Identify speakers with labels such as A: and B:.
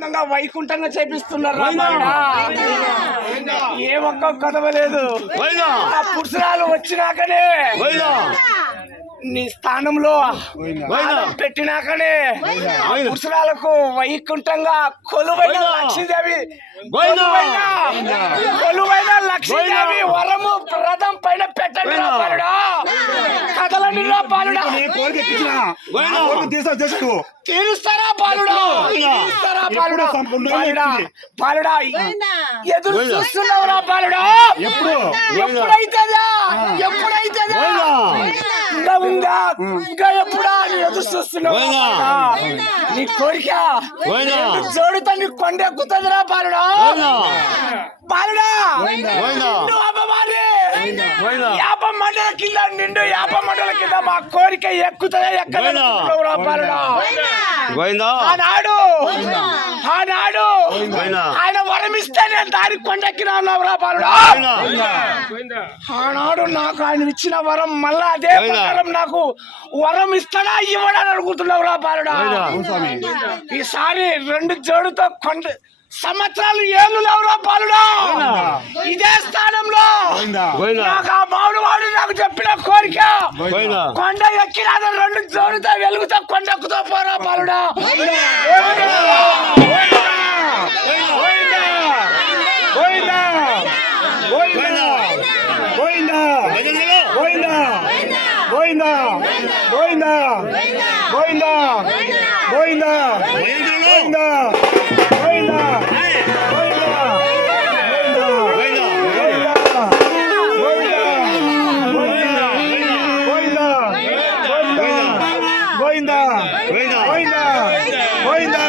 A: ప్రయత్నంగా వైకుంఠంగా చేపిస్తున్నారు. ఏ ఒక్క కదవలేదు
B: పోయినా
A: ఆ పురుషురాలు వచ్చినాకనే నీ స్థానంలో పెట్టినాకనే. పురుషురాలకు వైకుంఠంగా కొలువైన. లక్ష్మీదేవి. కొలువైన కొలువైన
C: చేసు నువ్వు.
A: తీరుస్తారా
B: పోయినా.
A: తీరుస్తారా బాలుడా
C: చెప్పింది.
A: బాలుడా ఎదురు. చూస్తున్నావురా బాలుడా
C: ఎప్పుడు?
A: ఎప్పుడైతుందా? ఎప్పుడైతుందా. ఇంకా ఉందా ఇంకా ఎప్పుడా? అని ఎదురు చూస్తున్నావు. నీ కోరిక. జోడితో నీ కొండ ఎక్కుతుందిరా బాలుడా
B: పోయినా.
A: యాప మండల కింద నిండు యాప మండల కింద మా కోరిక ఎక్కుతుందా
B: పోయిందా?
A: ఆనాడు ఆనాడు. ఆయన వరం ఇస్తే నేను దారి కొండెక్కినా
B: పోయినా.
A: ఆనాడు నాకు ఆయన ఇచ్చిన వరం మళ్ళా అదే. ప్రకారం నాకు వరం ఇస్తాడా ఇవ్వడని.
C: అవును స్వామి.
A: ఈసారి రెండు జోడుతో కొండ సంవత్సరాలు ఏళ్ళు లేవురా బాలుడా? నాకు ఆ మామిడివాడు నాకు చెప్పిన కోరిక కొండ ఎక్కి నాదో రెండు జోరుతో వెలుగుతో కొండెక్కుతో పోరా బాలుడా గోయిందా గోయిందా గోయిందా గోయిందా হই না হই না